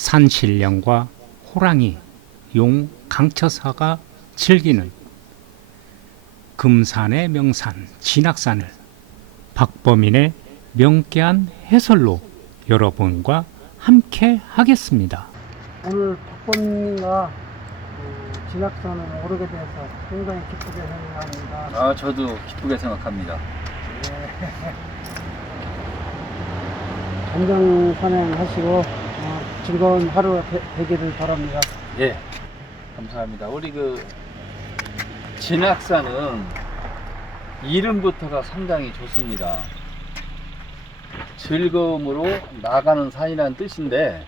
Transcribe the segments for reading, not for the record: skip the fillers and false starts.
산신령과 호랑이, 용, 강처사가 즐기는 금산의 명산 진악산을 박범인의 명쾌한 해설로 여러분과 함께 하겠습니다. 오늘 박범인과 진악산을 오르게 돼서 굉장히 기쁘게 생각합니다. 저도 기쁘게 생각합니다. 건강 산행하시고 즐거운 하루 되기를 바랍니다. 예, 감사합니다. 우리 진악산은 이름부터가 상당히 좋습니다. 즐거움으로 나가는 산이라는 뜻인데,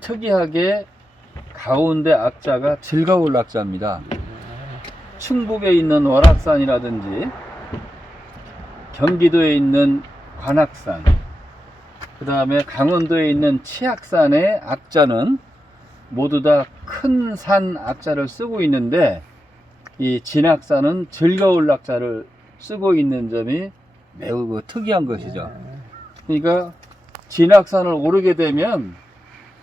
특이하게 가운데 악자가 즐거울 악자입니다. 충북에 있는 월악산이라든지 경기도에 있는 관악산, 그 다음에 강원도에 있는 치악산의 악자는 모두 다 큰 산 악자를 쓰고 있는데, 이 진악산은 즐거울 악자를 쓰고 있는 점이 매우 특이한 것이죠. 그러니까 진악산을 오르게 되면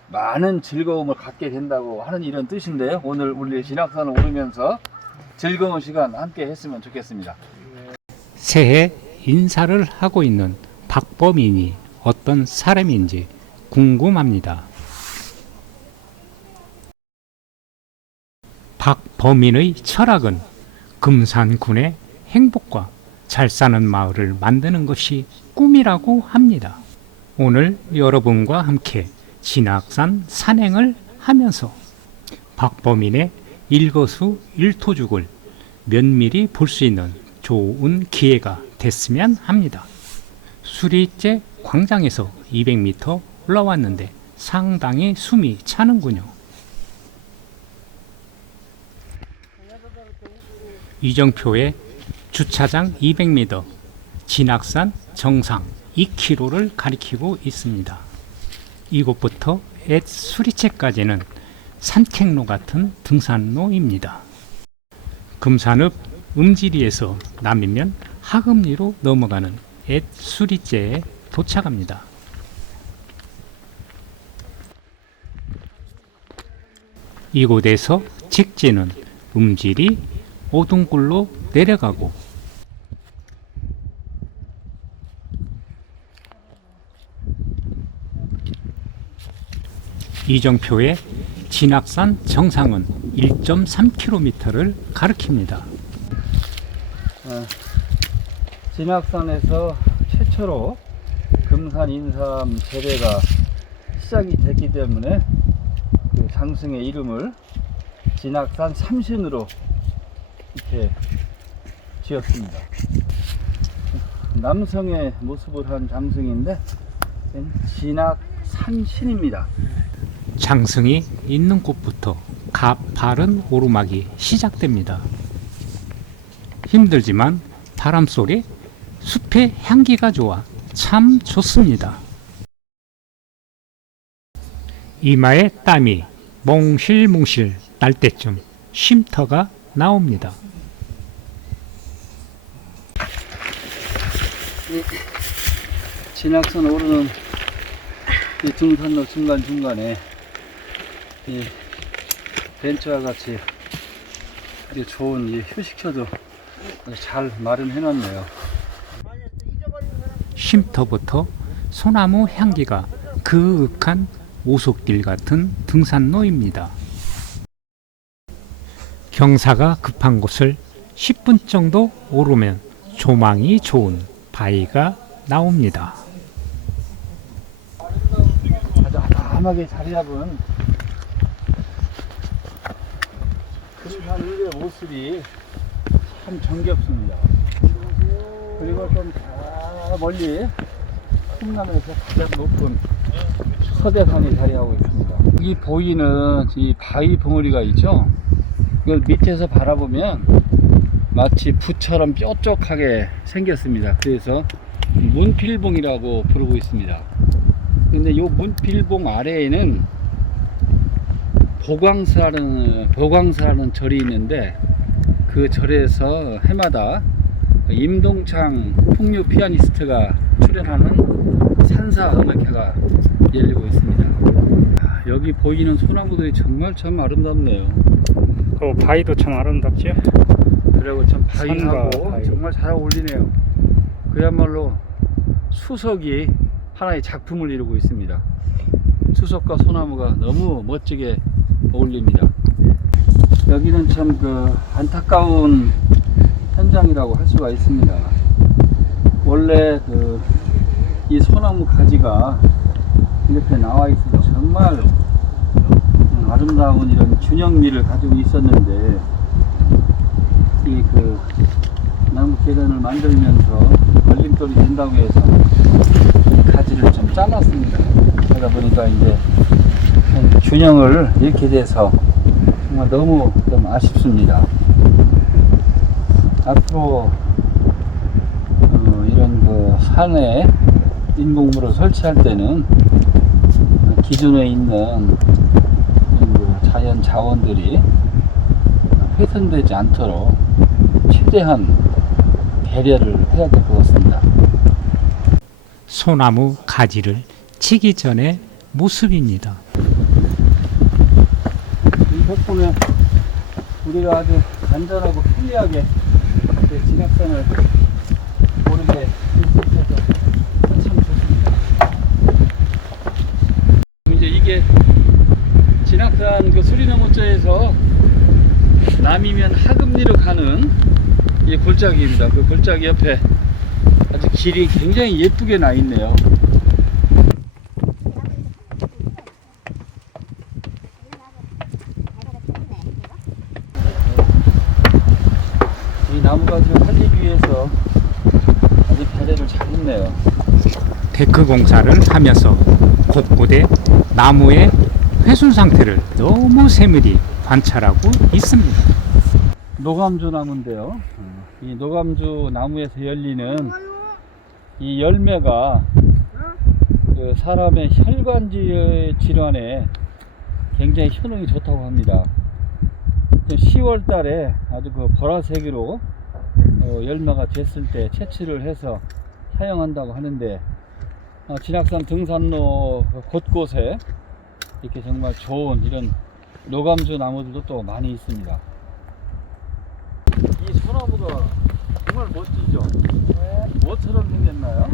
많은 즐거움을 갖게 된다고 하는 이런 뜻인데요. 오늘 우리 진악산을 오르면서 즐거운 시간 함께 했으면 좋겠습니다. 새해 인사를 하고 있는 박범인이 어떤 사람인지 궁금합니다. 박범인의 철학은 금산군의 행복과 잘 사는 마을을 만드는 것이 꿈이라고 합니다. 오늘 여러분과 함께 진악산 산행을 하면서 박범인의 일거수일투족을 면밀히 볼 수 있는 좋은 기회가 됐으면 합니다. 수리째 광장에서 200m 올라왔는데 상당히 숨이 차는군요. 이정표의 주차장 200m, 진악산 정상 2km를 가리키고 있습니다. 이곳부터 엣 수리채까지는 산책로 같은 등산로입니다. 금산읍 음지리에서 남이면 하금리로 넘어가는 엣 수리째에 도착합니다. 이곳에서 직진은 음지리 오둥굴로 내려가고 이정표의 진악산 정상은 1.3km를 가리킵니다. 진악산에서 최초로 금산 인삼 재배가 시작이 됐기 때문에 그 장승의 이름을 진악산 삼신으로 이렇게 지었습니다. 남성의 모습을 한 장승인데 진악산신입니다. 장승이 있는 곳부터 가파른 오르막이 시작됩니다. 힘들지만 바람소리, 숲의 향기가 좋아 참 좋습니다. 이마에 땀이 몽실몽실 날 때쯤 쉼터가 나옵니다. 진악산 오르는 이 등산로 중간중간에 이 벤치와 같이 아주 좋은 이 휴식처도 아주 잘 마련해 놨네요. 쉼터부터 소나무 향기가 그윽한 오솔길 같은 등산로입니다. 경사가 급한 곳을 10분 정도 오르면 조망이 좋은 바위가 나옵니다. 아주 아담하게 자리 잡은 금산의 모습이 참 정겹습니다. 그리고 좀 저 멀리 충남에서 가장 높은 서대산이 자리하고 있습니다. 여기 보이는 이 바위 벙어리가 있죠? 이걸 밑에서 바라보면 마치 붓처럼 뾰족하게 생겼습니다. 그래서 문필봉이라고 부르고 있습니다. 근데 이 문필봉 아래에는 보광사라는 절이 있는데, 그 절에서 해마다 임동창 풍류 피아니스트가 출연하는 산사 음악회가 열리고 있습니다. 여기 보이는 소나무들이 정말 참 아름답네요. 그 바위도 참 아름답죠. 그리고 참 바위하고 산과 바위. 정말 잘 어울리네요. 그야말로 수석이 하나의 작품을 이루고 있습니다. 수석과 소나무가 너무 멋지게 어울립니다. 여기는 참 그 안타까운 현장이라고 할 수가 있습니다. 원래 그 이 소나무 가지가 이렇게 나와 있어서 정말 아름다운 이런 균형미를 가지고 있었는데 이 그 나무 계단을 만들면서 걸림돌이 된다고 해서 이 가지를 좀 잘랐습니다. 그러다 보니까 이제 균형을 잃게 돼서 정말 너무 좀 아쉽습니다. 앞으로 이런 그 산에 인공물을 설치할 때는 기존에 있는 이런 그 자연 자원들이 훼손되지 않도록 최대한 배려를 해야 될 것 같습니다. 소나무 가지를 치기 전의 모습입니다. 이 덕분에 우리가 아주 안전하고 편리하게 진학산을 오르게 될 수 있어서 참 좋습니다. 이제 이게 진학산 그 수리나무자에서 남이면 하금리로 가는 이 골짜기입니다. 그 골짜기 옆에 아주 길이 굉장히 예쁘게 나 있네요. 이 나무가지를 살리기 위해서 아주 배려를 잘 했네요. 데크 공사를 하면서 곳곳에 나무의 훼손 상태를 너무 세밀히 관찰하고 있습니다. 노감주 나무인데요. 이 노감주 나무에서 열리는 이 열매가 그 사람의 혈관 질환에 굉장히 효능이 좋다고 합니다. 10월 달에 아주 그 보라색으로 열매가 됐을 때 채취를 해서 사용한다고 하는데 진학산 등산로 곳곳에 이렇게 정말 좋은 이런 노감주 나무들도 또 많이 있습니다. 이 소나무가 정말 멋지죠? 뭐처럼 생겼나요?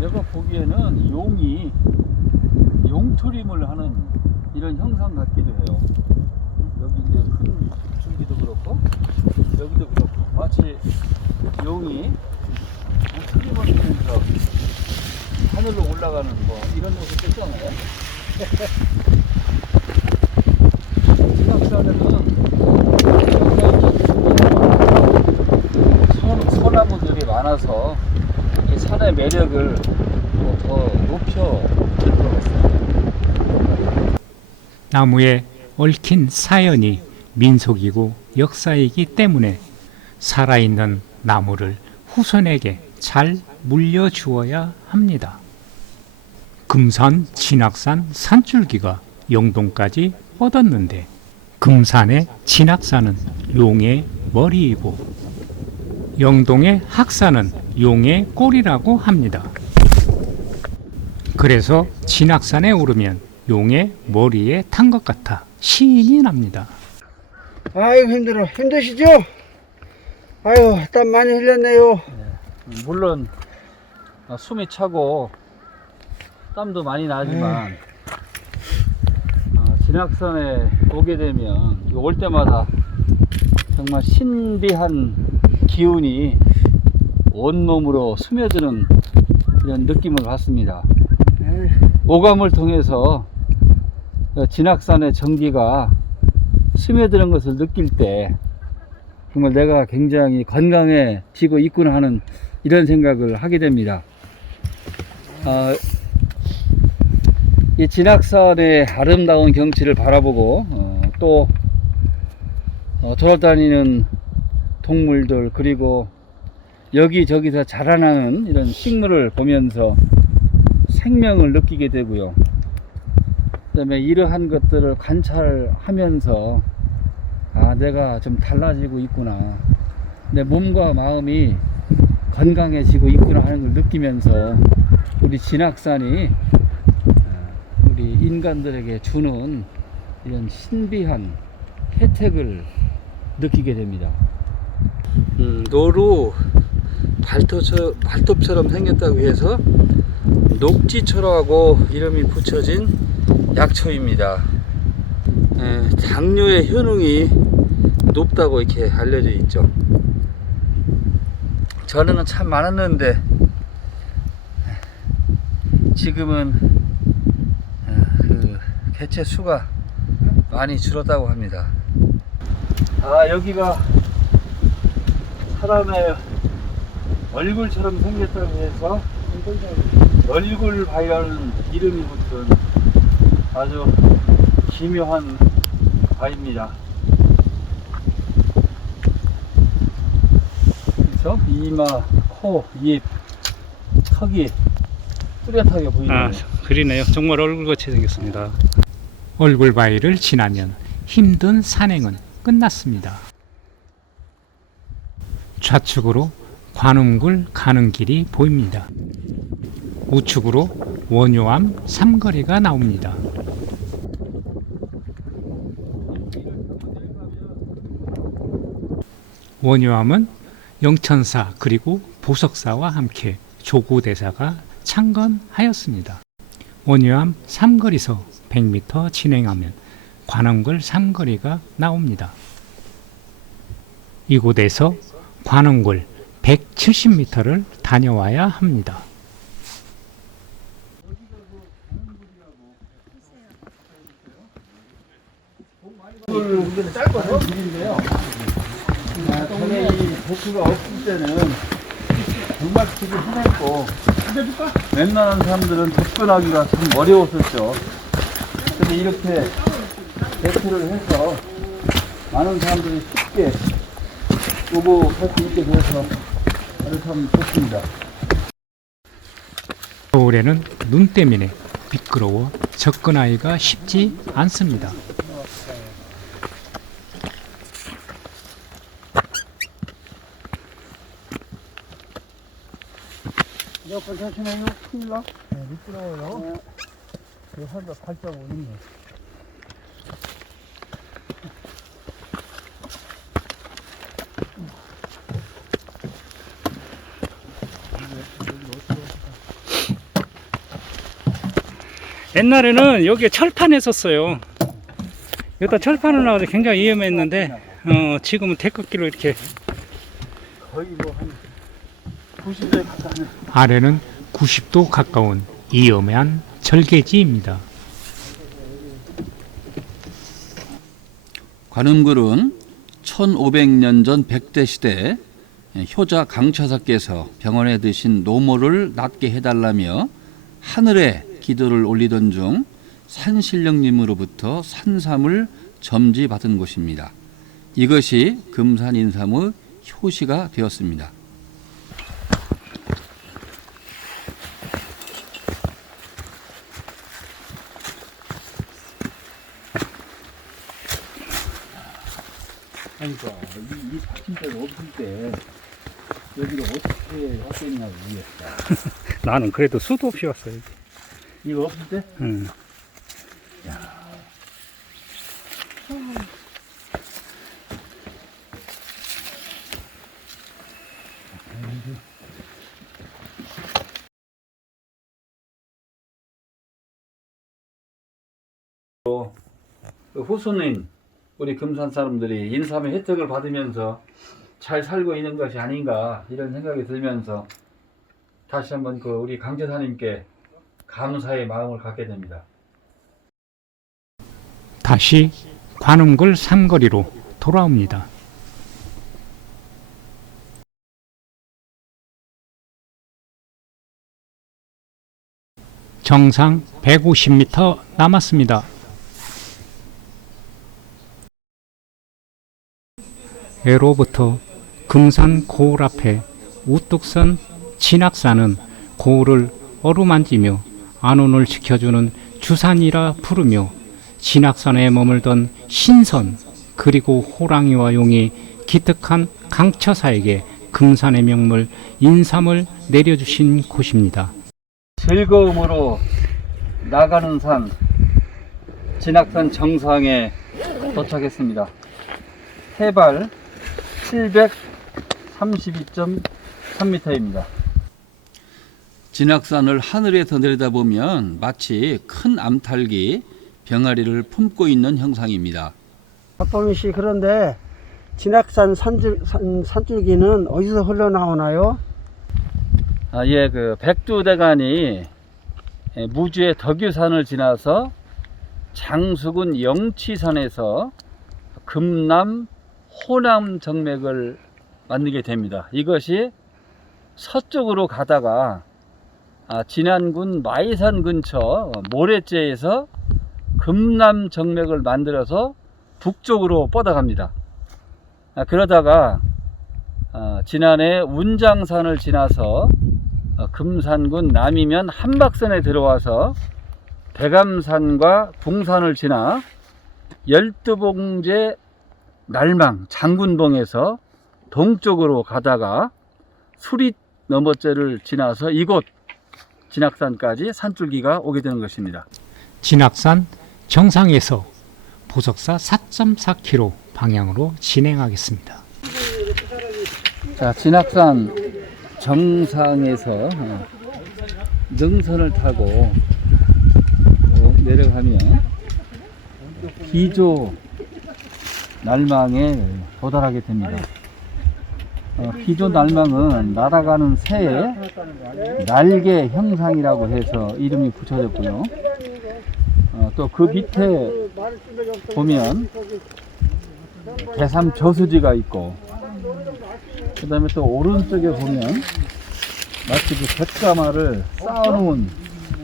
내가 보기에는 용이 용투림을 하는 이런 형상 같기도 해요. 여기 이제 큰 줄기도 그렇고 여기도 그렇고 마치 용이 트림을 하면서 하늘로 올라가는 뭐 이런 모습 했잖아요. 진학산에는 소나무들이 많아서 이 산의 매력을 더 높여 줄 것 같습니다. 나무에 얽힌 사연이 민속이고 역사이기 때문에 살아있는 나무를 후손에게 잘 물려주어야 합니다. 금산, 진학산 산줄기가 영동까지 뻗었는데 금산의 진학산은 용의 머리이고 영동의 학산은 용의 꼬리라고 합니다. 그래서 진학산에 오르면 용의 머리에 탄 것 같아 신이 납니다. 아이고 힘들어. 힘드시죠? 아유 땀 많이 흘렸네요. 물론 숨이 차고 땀도 많이 나지만 진학산에 오게 되면 올 때마다 정말 신비한 기운이 온몸으로 스며드는 이런 느낌을 받습니다. 오감을 통해서 진학산의 전기가 스며드는 것을 느낄 때 정말 내가 굉장히 건강해지고 있구나 하는 이런 생각을 하게 됩니다. 이 진학산의 아름다운 경치를 바라보고 또 돌아다니는 동물들 그리고 여기저기서 자라나는 이런 식물을 보면서 생명을 느끼게 되고요. 그 다음에 이러한 것들을 관찰하면서 내가 좀 달라지고 있구나, 내 몸과 마음이 건강해지고 있구나 하는 걸 느끼면서 우리 진학산이 우리 인간들에게 주는 이런 신비한 혜택을 느끼게 됩니다. 노루 발톱처럼 생겼다고 해서 녹지초라고 이름이 붙여진 약초입니다. 당뇨의 효능이 높다고 이렇게 알려져 있죠. 전에는 참 많았는데 지금은 그 개체 수가 많이 줄었다고 합니다. 여기가 사람의 얼굴처럼 생겼다고 해서 얼굴 바위라는 이름이 붙은 아주 기묘한 바위입니다. 그렇죠? 이마, 코, 입, 턱이 뚜렷하게 보이네요. 그러네요. 정말 얼굴같이 생겼습니다. 얼굴 바위를 지나면 힘든 산행은 끝났습니다. 좌측으로 관음굴 가는 길이 보입니다. 우측으로 원효암 삼거리가 나옵니다. 원효암은 영천사 그리고 보석사와 함께 조고대사가 창건하였습니다. 원효암 삼거리서 100m 진행하면 관음굴 삼거리가 나옵니다. 이곳에서 관음굴 170m를 다녀와야 합니다. 여기는 짧아서 길인데요. 전에 이 도크가 없을 때는 정말 길이 흔했고 웬만한 사람들은 접근하기가 참 어려웠었죠. 근데 이렇게 대피를 해서 많은 사람들이 쉽게 오고 할 수 있게 되어서 아주 참 좋습니다. 겨울에는 눈 때문에 미끄러워 접근하기가 쉽지 않습니다. 옆을 자시나요? 큰일 나? 네, 미끄러워요. 그 하다 발자국 있네. 옛날에는 여기에 철판 했었어요. 여기다 철판을 놔서 굉장히 위험했는데 지금은 데크길로 이렇게 거의 뭐 한 90대 가까운. 아래는 90도 가까운 위험한 절개지입니다. 관음굴은 1500년 전 백대 시대 효자 강차사께서 병원에 드신 노모를 낫게 해달라며 하늘에 기도를 올리던 중 산신령님으로부터 산삼을 점지받은 곳입니다. 이것이 금산인삼의 효시가 되었습니다. 그러니까 이 받침대가 없을 때 여기를 어떻게 왔겠냐고 이해했다. 나는 그래도 수도 없이 왔어요. 이거 없을 때? 응. 후손인 우리 금산 사람들이 인삼의 혜택을 받으면서 잘 살고 있는 것이 아닌가 이런 생각이 들면서 다시 한번 우리 강제사님께 감사의 마음을 갖게 됩니다. 다시 관음굴 삼거리로 돌아옵니다. 정상 150m 남았습니다. 예로부터 금산 고을 앞에 우뚝 선 진악산은 고을을 어루만지며 안온을 지켜주는 주산이라 부르며 진악산에 머물던 신선 그리고 호랑이와 용이 기특한 강처사에게 금산의 명물 인삼을 내려주신 곳입니다. 즐거움으로 나가는 산 진학산 정상에 도착했습니다. 해발 732.3m입니다. 진학산을 하늘에서 내려다보면 마치 큰 암탉이 병아리를 품고 있는 형상입니다. 박범희 씨, 그런데 진학산 산줄기는 어디서 흘러나오나요? 예, 그 백두대간이 무주의 덕유산을 지나서 장수군 영치산에서 금남 호남 정맥을 만들게 됩니다. 이것이 서쪽으로 가다가 진안군 마이산 근처 모래째에서 금남 정맥을 만들어서 북쪽으로 뻗어갑니다. 그러다가 진안의 운장산을 지나서 금산군 남이면 한박산에 들어와서 대감산과 붕산을 지나 열두봉제 날망 장군봉에서 동쪽으로 가다가 수릿 너머째를 지나서 이곳 진학산까지 산줄기가 오게 되는 것입니다. 진학산 정상에서 보석사 4.4km 방향으로 진행하겠습니다. 자, 진학산 정상에서 능선을 타고 내려가면 기조 날망에 도달하게 됩니다. 기조 날망은 날아가는 새의 날개 형상이라고 해서 이름이 붙여졌고요. 또 그 밑에 보면 대삼 저수지가 있고, 그 다음에 또 오른쪽에 보면 마치 그 갯가마를 쌓아놓은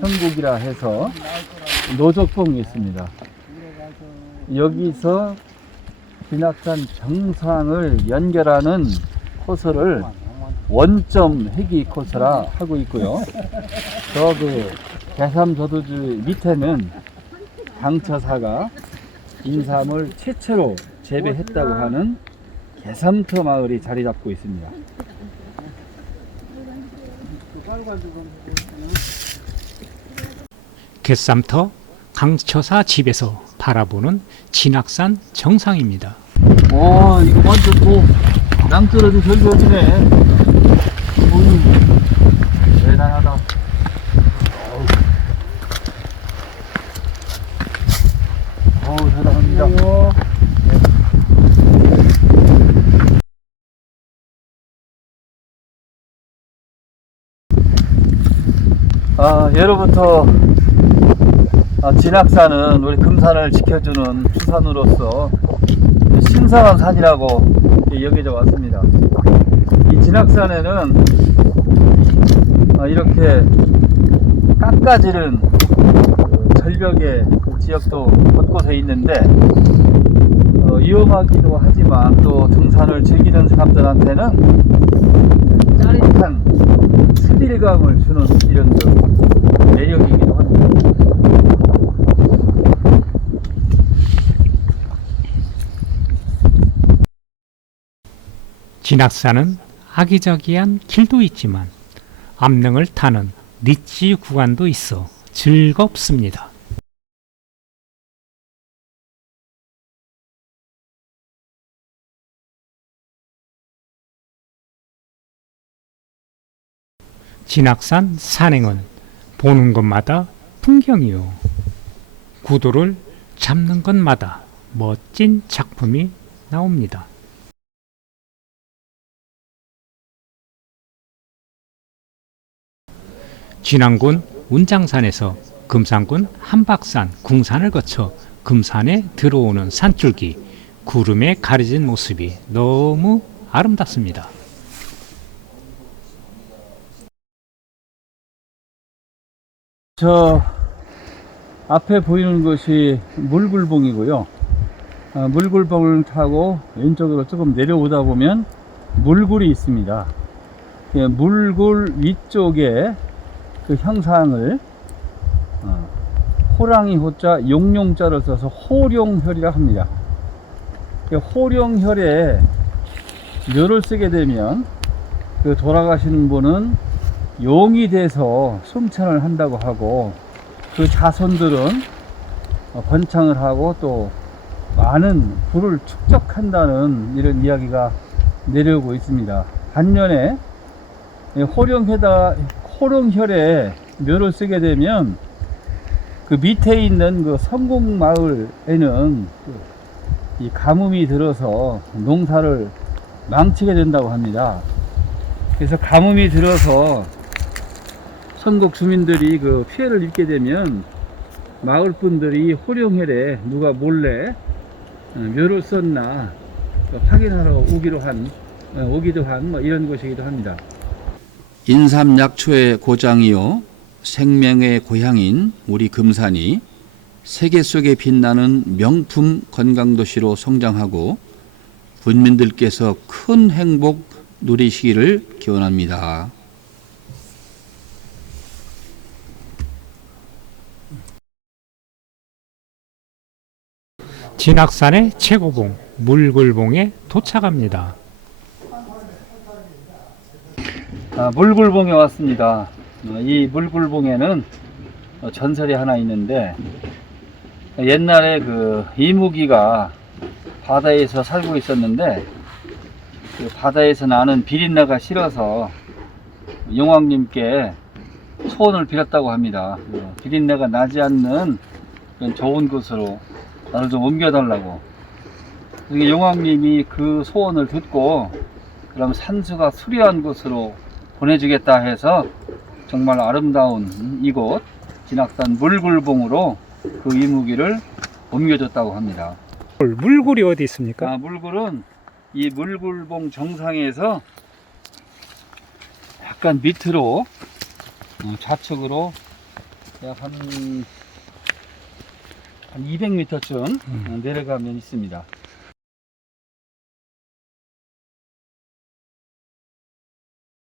형국이라 해서 노적봉이 있습니다. 여기서 진학산 정상을 연결하는 코스를 원점 회기 코스라 하고 있고요. 저 그 대삼 저수지 밑에는 당처사가 인삼을 최초로 재배했다고 하는 개삼터 마을이 자리 잡고 있습니다. 갯삼터 강처사 집에서 바라보는 진학산 정상입니다. 와, 이거 완전 또 낭떠러지 절벽이네. 대단하다. 어우, 대단합니다. 예로부터 진학산은 우리 금산을 지켜주는 주산으로서 신성한 산이라고 여겨져 왔습니다. 이 진학산에는 이렇게 깎아지른 절벽의 지역도 곳곳에 있는데 위험하기도 하지만 또 등산을 즐기는 사람들한테는 짜릿한 스릴감을 주는 이런 매력이기도 합니다. 진학산은 아기자기한 길도 있지만 암릉을 타는 니치 구간도 있어 즐겁습니다. 진학산 산행은 보는 것마다 풍경이요, 구도를 잡는 것마다 멋진 작품이 나옵니다. 진안군 운장산에서 금산군 한박산, 궁산을 거쳐 금산에 들어오는 산줄기, 구름에 가려진 모습이 너무 아름답습니다. 저 앞에 보이는 것이 물굴봉이고요. 물굴봉을 타고 왼쪽으로 조금 내려오다 보면 물굴이 있습니다. 물굴 위쪽에 그 형상을 호랑이 호자 용용자를 써서 호룡혈이라 합니다. 호룡혈에 묘를 쓰게 되면 그 돌아가신 분은 용이 돼서 승천을 한다고 하고, 그 자손들은 번창을 하고 또 많은 불을 축적한다는 이런 이야기가 내려오고 있습니다. 반면에 호령혈에 묘를 쓰게 되면 그 밑에 있는 그 성곡마을에는 이 가뭄이 들어서 농사를 망치게 된다고 합니다. 그래서 가뭄이 들어서 선곡 주민들이 그 피해를 입게 되면 마을 분들이 호령혈에 누가 몰래 묘를 썼나 확인하러 오기도 한 뭐 이런 곳이기도 합니다. 인삼약초의 고장이요 생명의 고향인 우리 금산이 세계 속에 빛나는 명품 관광도시로 성장하고 군민들께서 큰 행복 누리시기를 기원합니다. 진악산의 최고봉 물굴봉에 도착합니다. 물굴봉에 왔습니다. 이 물굴봉에는 전설이 하나 있는데 옛날에 그 이무기가 바다에서 살고 있었는데 그 바다에서 나는 비린내가 싫어서 용왕님께 소원을 빌었다고 합니다. 비린내가 나지 않는 좋은 곳으로 나를 좀 옮겨달라고. 용왕님이 그 소원을 듣고 그럼 산수가 수려한 곳으로 보내주겠다 해서 정말 아름다운 이곳 진악산 물굴봉으로 그 이무기를 옮겨줬다고 합니다. 물굴이 어디 있습니까? 물굴은 이 물굴봉 정상에서 약간 밑으로 좌측으로 약 한 200m쯤 내려가면 있습니다.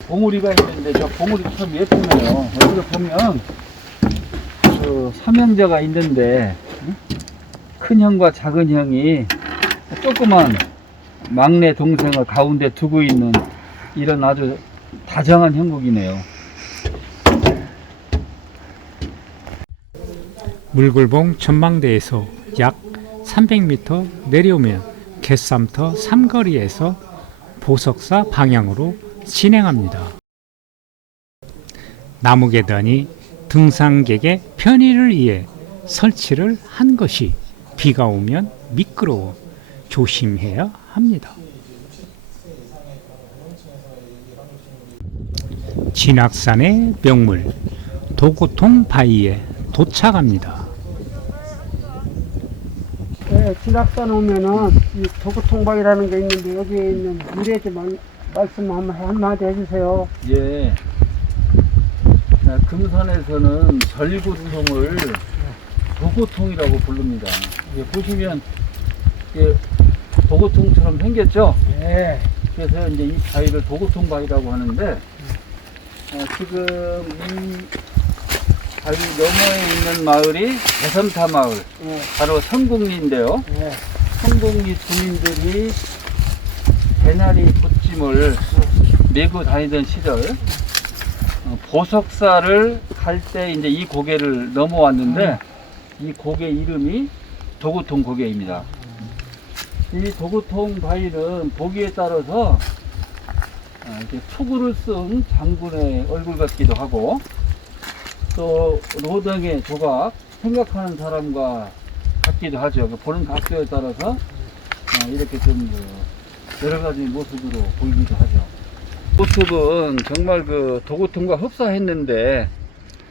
봉우리가 있는데 저 봉우리 참 예쁘네요. 여기를 보면 그 삼형제가 있는데 큰 형과 작은 형이 조그만 막내 동생을 가운데 두고 있는 이런 아주 다정한 형국이네요. 물굴봉 전망대에서 약 300m 내려오면 갯삼터 삼거리에서 보석사 방향으로 진행합니다. 나무계단이 등산객의 편의를 위해 설치를 한 것이 비가 오면 미끄러워 조심해야 합니다. 진악산의 명물 도고통 바위에 도착합니다. 네, 진악산 오면은 이 도구통박이라는 게 있는데 여기에 있는 미래 좀 말씀 한마디 해주세요. 예. 금산에서는 절구통을 도고통이라고 부릅니다. 보시면 도고통처럼 생겼죠? 네. 그래서 이제 이 바위를 도고통 바위라고 하는데 지금 이 바위 너머에 있는 마을이 대섬타 마을, 네. 바로 성곡리인데요. 네. 성곡리 주민들이 개나리 봇짐을 메고 다니던 시절 보석사를 갈 때 이제 이 고개를 넘어왔는데 이 고개 이름이 도구통 고개입니다. 이 도구통 바위는 보기에 따라서 이렇게 투구를 쓴 장군의 얼굴 같기도 하고 또 로당의 조각 생각하는 사람과 같기도 하죠. 보는 각도에 따라서 이렇게 좀 여러 가지 모습으로 보이기도 하죠. 모습은 정말 그 도구통과 흡사했는데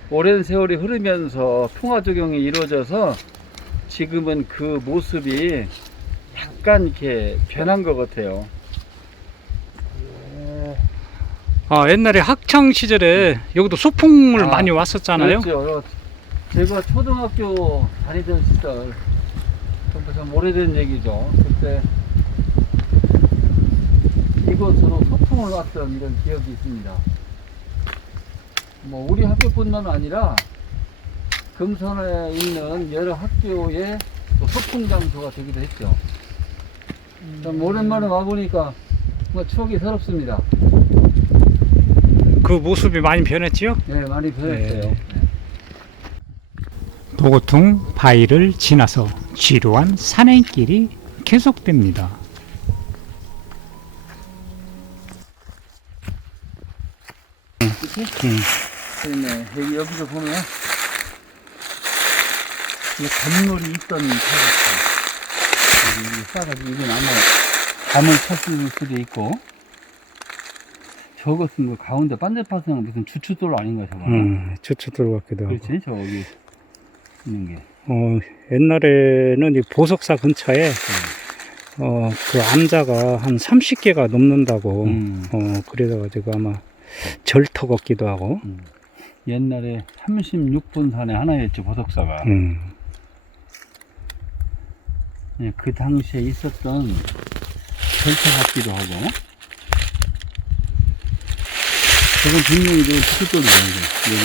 오랜 세월이 흐르면서 풍화작용이 이루어져서 지금은 그 모습이 약간 이렇게 변한 것 같아요. 옛날에 학창 시절에 여기도 소풍을 많이 왔었잖아요. 그렇죠. 제가 초등학교 다니던 시절, 좀 오래된 얘기죠. 그때 이곳으로 소풍을 왔던 이런 기억이 있습니다. 뭐 우리 학교뿐만 아니라 금산에 있는 여러 학교의 또 소풍 장소가 되기도 했죠. 참 오랜만에 와보니까 정말 추억이 새롭습니다. 그 모습이 많이 변했지요? 네, 많이 변했어요. 네. 도고퉁 바위를 지나서 지루한 산행길이 계속됩니다. 네, 여기 여기서 보면 이 건물이 있던 터였어. 여기 싸가지고 이건 아마 밤을 쳤을 수도 있고. 저것은 그 가운데 반대파서는 무슨 주춧돌 아닌가 저거? 주춧돌 같기도 하고. 그렇지 저기 있는 게. 옛날에는 이 보석사 근처에 그 암자가 한 30개가 넘는다고. 그래가지고 아마 절터 같기도 하고. 옛날에 36분 산에 하나였죠 보석사가. 예, 그 당시에 있었던 절터 같기도 하고. 저건 분명히 저 주춧돌이야 이게.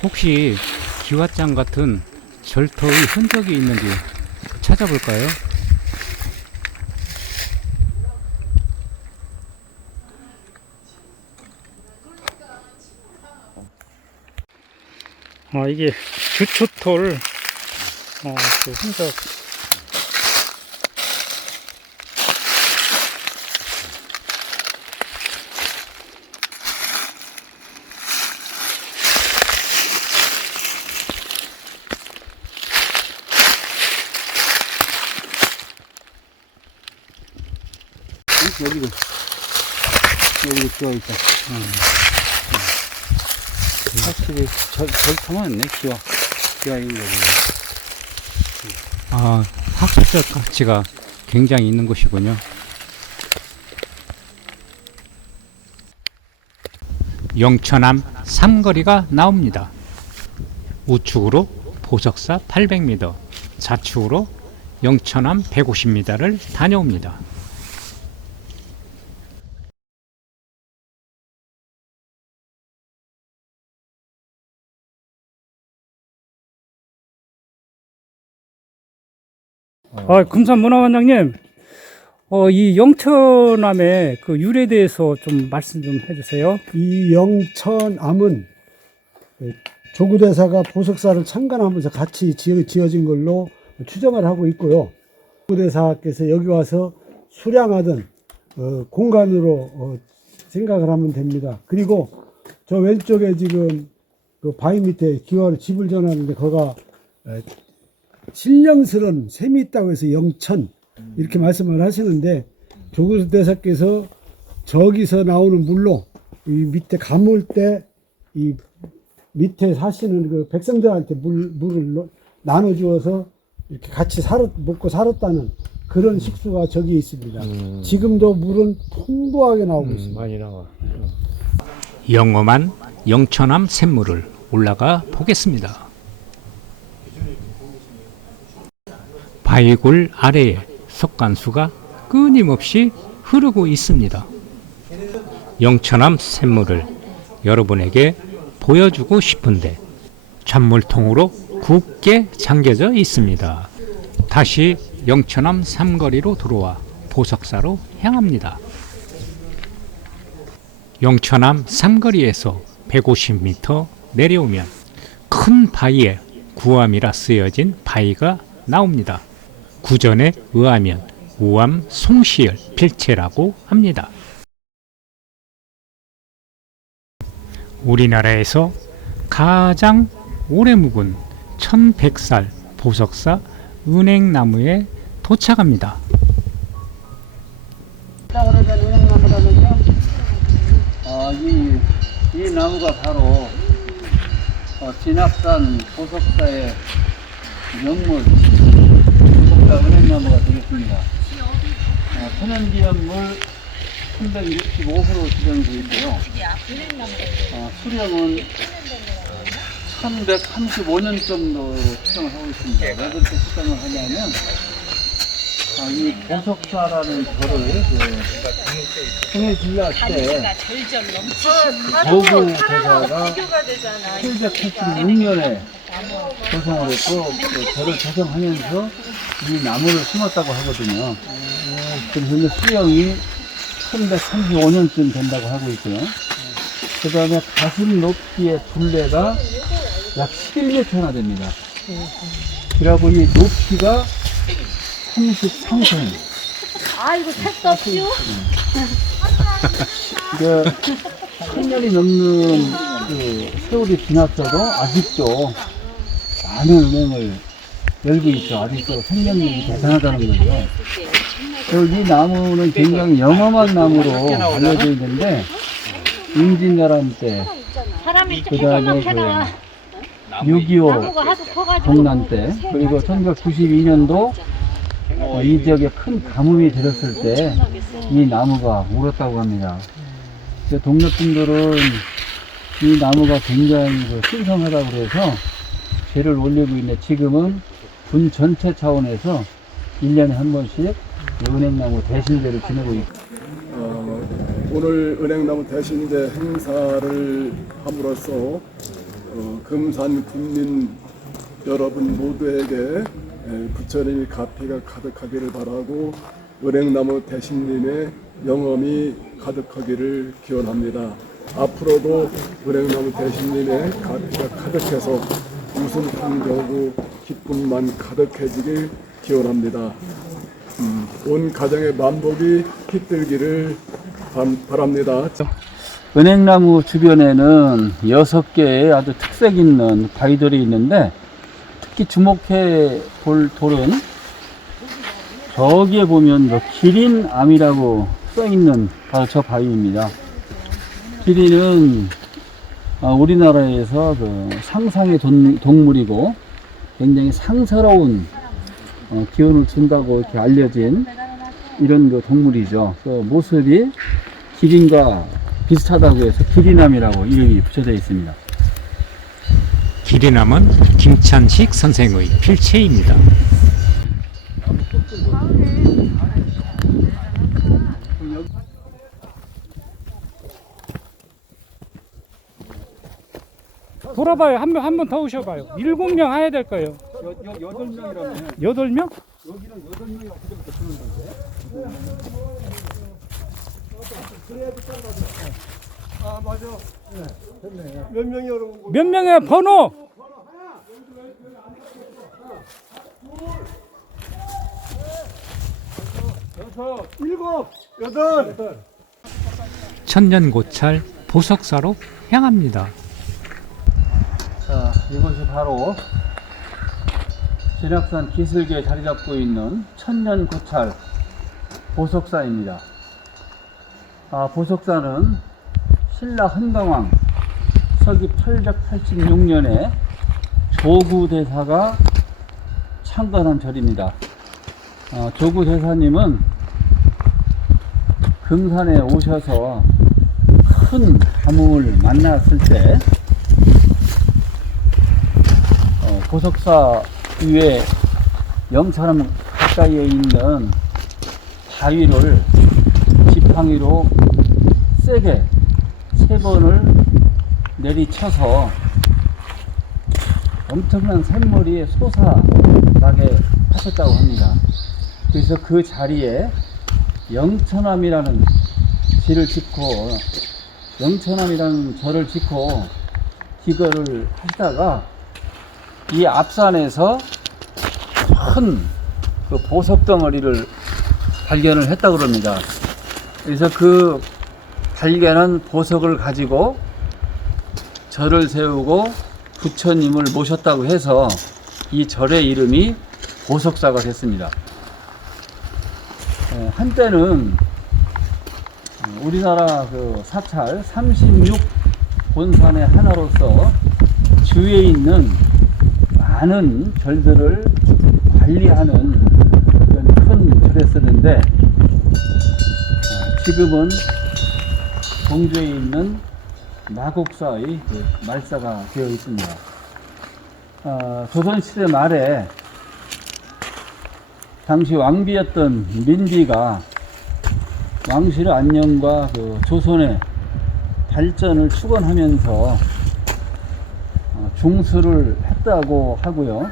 혹시 기왓장 같은 절터의 흔적이 있는지 찾아볼까요? 이게 주춧돌 그 흔적. 여기도 기와 있다. 확실히 절터만 있네 기와 있는 거지. 학술적 가치가 굉장히 있는 곳이군요. 영천암 삼거리가 나옵니다. 우측으로 보석사 800m, 좌측으로 영천암 150m를 다녀옵니다. 금산문화원장님, 이 영천암의 그 유래에 대해서 좀 말씀 좀 해주세요. 이 영천암은 조구대사가 보석사를 창간하면서 같이 지어진 걸로 추정을 하고 있고요. 조구대사께서 여기 와서 수량하던 공간으로 생각을 하면 됩니다. 그리고 저 왼쪽에 지금 그 바위 밑에 기와로 집을 전하는데 거가 신령스러운 샘이 있다고 해서 영천 이렇게 말씀을 하시는데 조구대사께서 저기서 나오는 물로 이 밑에 가물 때 이 밑에 사시는 그 백성들한테 물을 나눠주어서 이렇게 같이 먹고 살았다는 그런 식수가 저기 있습니다. 지금도 물은 풍부하게 나오고 있습니다. 많이 나와. 영험한 영천암 샘물을 올라가 보겠습니다. 바위굴 아래에 석간수가 끊임없이 흐르고 있습니다. 영천암 샘물을 여러분에게 보여주고 싶은데 잔물통으로 굳게 잠겨져 있습니다. 다시 영천암 삼거리로 들어와 보석사로 향합니다. 영천암 삼거리에서 150m 내려오면 큰 바위에 구암이라 쓰여진 바위가 나옵니다. 구전에 의하면 우암 송시열 필체라고 합니다. 우리나라에서 가장 오래 묵은 1100살 보석사 은행나무에 도착합니다. 오래된 은행나무라면요? 이 나무가 바로 진압산 보석사의 명물 보석사 은행나무가 되겠습니다. 천연기념물 365호로 지정되어 있고요. 수령은 1135년 정도로 추정을 하고 있습니다. 왜 그렇게 추정을 하냐면 이 보석사라는 절을 성에 진료할 때 조구대사가 786년에 조성을 했고 절을 조성하면서 이 나무를 심었다고 하거든요. 그래서 수령이 1135년쯤 된다고 하고 있고요. 그 다음에 가슴 높이의 둘레가 약 11m나 됩니다. 그리고 이 높이가 33cm. 아이고, 택도 없지요? 이게 1000년이 넘는 그 세월이 지났어도 아직도 많은 은행을 열고 있죠. 아직도 생명력이 대단하다는 거죠. 그리고 이 나무는 굉장히 영험한 나무로 알려져 있는데, 임진왜란 때, 사람이 그 다음에 그 6.25 동란 때, 그리고 1992년도 이 지역에 큰 가뭄이 들었을 때 이 나무가 울었다고 합니다. 동네 분들은 이 나무가 굉장히 신성하다고 그래서 죄를 올리고 있는데, 지금은 군 전체 차원에서 1년에 한 번씩 이 은행나무 대신제를 지내고 있고, 오늘 은행나무 대신제 행사를 함으로써 금산 군민 여러분 모두에게 부처님의 가피가 가득하기를 바라고 은행나무 대신님의 영험이 가득하기를 기원합니다. 앞으로도 은행나무 대신님의 가피가 가득해서 웃음 풍겨오고 기쁨만 가득해지길 기원합니다. 온 가정의 만복이 깃들기를 바랍니다. 은행나무 주변에는 6개의 아주 특색 있는 바위들이 있는데, 특히 주목해 볼 돌은 저기에 보면 기린암이라고 써있는 바로 저 바위입니다. 기린은 우리나라에서 그 상상의 동물이고 굉장히 상스러운 기운을 준다고 이렇게 알려진 이런 그 동물이죠. 그 모습이 기린과 비슷하다고 해서 기린암이라고 이름이 붙여져 있습니다. 기린암은 김찬식 선생의 필체입니다. 돌아봐요. 한 번 더 오셔봐요. 7명 해야 될 거예요. 8명이라면 8명? 여기는 8명이 어떻게 쓰는데? 아 맞아. 몇 명이 여러분? 몇 명의 번호? 일곱, 여덟. 천년고찰 보석사로 향합니다. 자, 이곳이 바로 진학산 기슭에 자리 잡고 있는 천년고찰 보석사입니다. 보석사는 신라 헌강왕 서기 886년에 조구대사가 창건한 절입니다. 조구대사님은 금산에 오셔서 큰 가뭄을 만났을 때 보석사 위에 영천암 가까이에 있는 바위를 지팡이로 세게 3번을 내리쳐서 엄청난 샘물이 솟아나게 하셨다고 합니다. 그래서 그 자리에 영천암이라는 절을 짓고 기거를 하시다가 이 앞산에서 큰 그 보석 덩어리를 발견을 했다고 합니다. 그래서 그 발견한 보석을 가지고 절을 세우고 부처님을 모셨다고 해서 이 절의 이름이 보석사가 됐습니다. 한때는 우리나라 그 사찰 36 본산의 하나로서 주위에 있는 많은 절들을 관리하는 그런 큰 절이었었는데, 지금은 동주에 있는 마곡사의 그 말사가 되어 있습니다. 조선시대 말에 당시 왕비였던 민비가 왕실의 안녕과 그 조선의 발전을 축원하면서 중수를 했다고 하고요.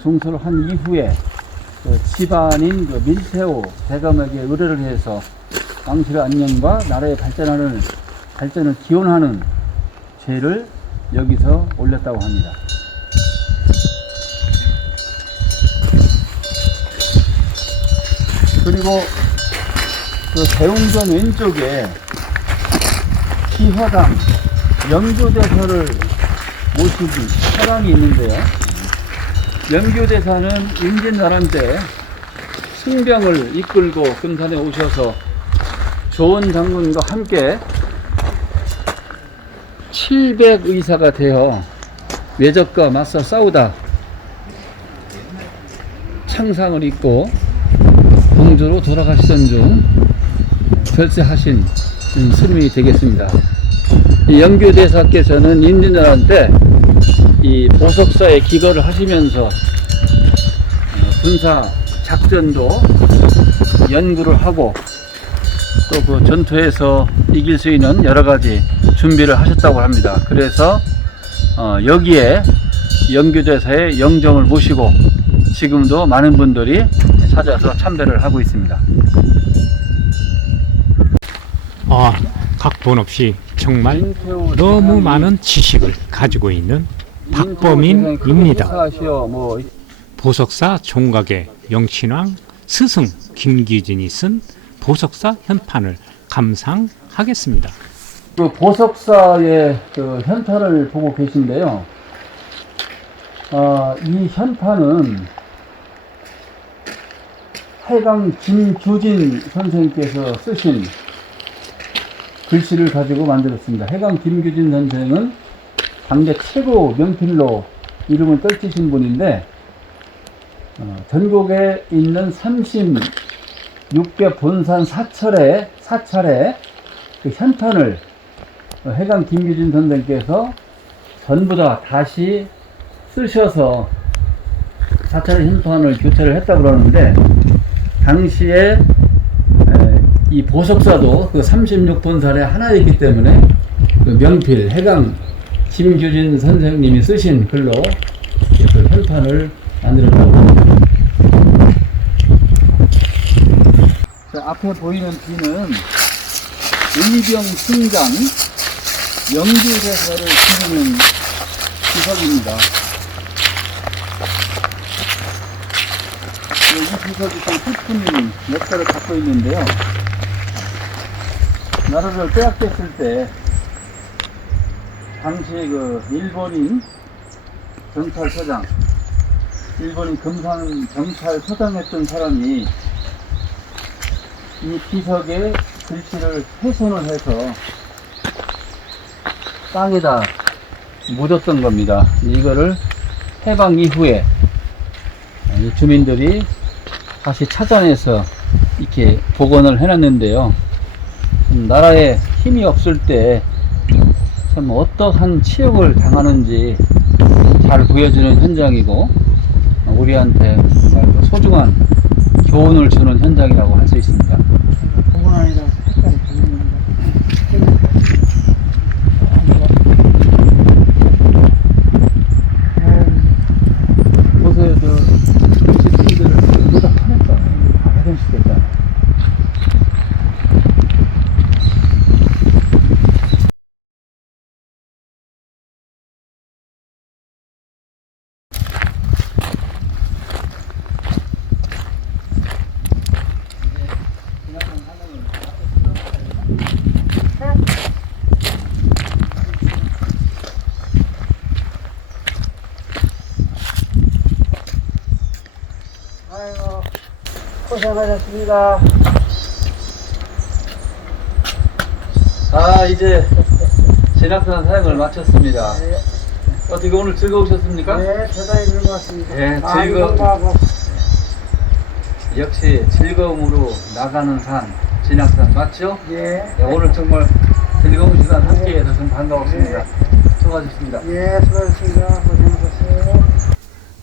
중수를 한 이후에 그 집안인 그 밀태우 대감에게 의뢰를 해서 왕실의 안녕과 나라의 발전을 발전을 기원하는 죄를 여기서 올렸다고 합니다. 그리고 그 대웅전 왼쪽에 기허당 영교대사를 모시기 사당이 있는데요. 영교대사는 임진왜란 때 승병을 이끌고 금산에 오셔서 조원 장군과 함께 700의사가 되어 외적과 맞서 싸우다 창상을 입고 공주로 돌아가시던 중 별세하신 스님이 되겠습니다. 이 영교대사께서는 임진왜란 때 이 보석사에 기거를 하시면서 군사 작전도 연구를 하고 또 그 전투에서 이길 수 있는 여러 가지 준비를 하셨다고 합니다. 그래서 여기에 영교대사의 영정을 모시고 지금도 많은 분들이 찾아서 참배를 하고 있습니다. 각본 없이 정말 너무 많은 지식을 가지고 있는 박범인입니다. 보석사 종각의 영친왕 스승 김규진이 쓴 보석사 현판을 감상하겠습니다. 그 보석사의 그 현판을 보고 계신데요. 이 현판은 해강 김규진 선생님께서 쓰신 글씨를 가지고 만들었습니다. 해강 김규진 선생은 당대 최고 명필로 이름을 떨치신 분인데 전국에 있는 36개 본산 사찰에 그 현판을 해강 김규진 선생께서 전부 다 다시 쓰셔서 사찰의 현판을 교체를 했다고 그러는데, 당시에 이 보석사도 그 36본산의 하나였기 때문에 그 명필 해강 김규진 선생님이 쓰신 글로 그 현판을 만들었다고 합니다. 앞에 보이는 비는 의병 승장 영주대사를 기리는 비석입니다. 이 비석이 좀 슬픈 역사를 갖고 있는데요. 나라를 빼앗겼을 때 당시에 그 일본인 경찰서장, 일본인 금산 경찰서장 했던 사람이 이 비석에 글씨를 훼손을 해서 땅에다 묻었던 겁니다. 이거를 해방 이후에 주민들이 다시 찾아내서 이렇게 복원을 해놨는데요. 나라에 힘이 없을 때 참 어떠한 치욕을 당하는지 잘 보여주는 현장이고, 우리한테 정말 소중한 교훈을 주는 현장이라고 할 수 있습니다. 복원하니까 색깔이 보입니다. 보세요, 글씨 쓰기들을 모두 파냈다. 발견시켰다. 아이고, 고생하셨습니다. 이제 진학산 사역을 마쳤습니다. 어떻게 오늘 즐거우셨습니까? 네, 대단히 즐거웠습니다. 네, 건강하고. 역시 즐거움으로 나가는 산, 진학산 맞죠? 예. 네, 오늘 정말 즐거운 시간 함께해서 좀 반가웠습니다. 수고하셨습니다. 예, 수고하셨습니다. 고생하셨어요.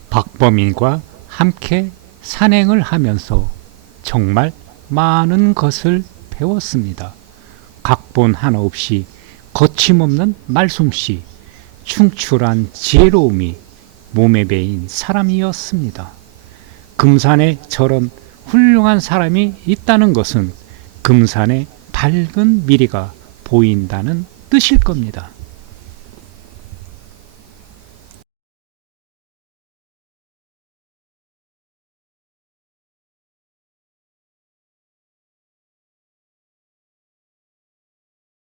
박범인과 함께 산행을 하면서 정말 많은 것을 배웠습니다. 각본 하나 없이 거침없는 말솜씨, 충출한 지혜로움이 몸에 배인 사람이었습니다. 금산에 저런 훌륭한 사람이 있다는 것은 금산의 밝은 미래가 보인다는 뜻일 겁니다.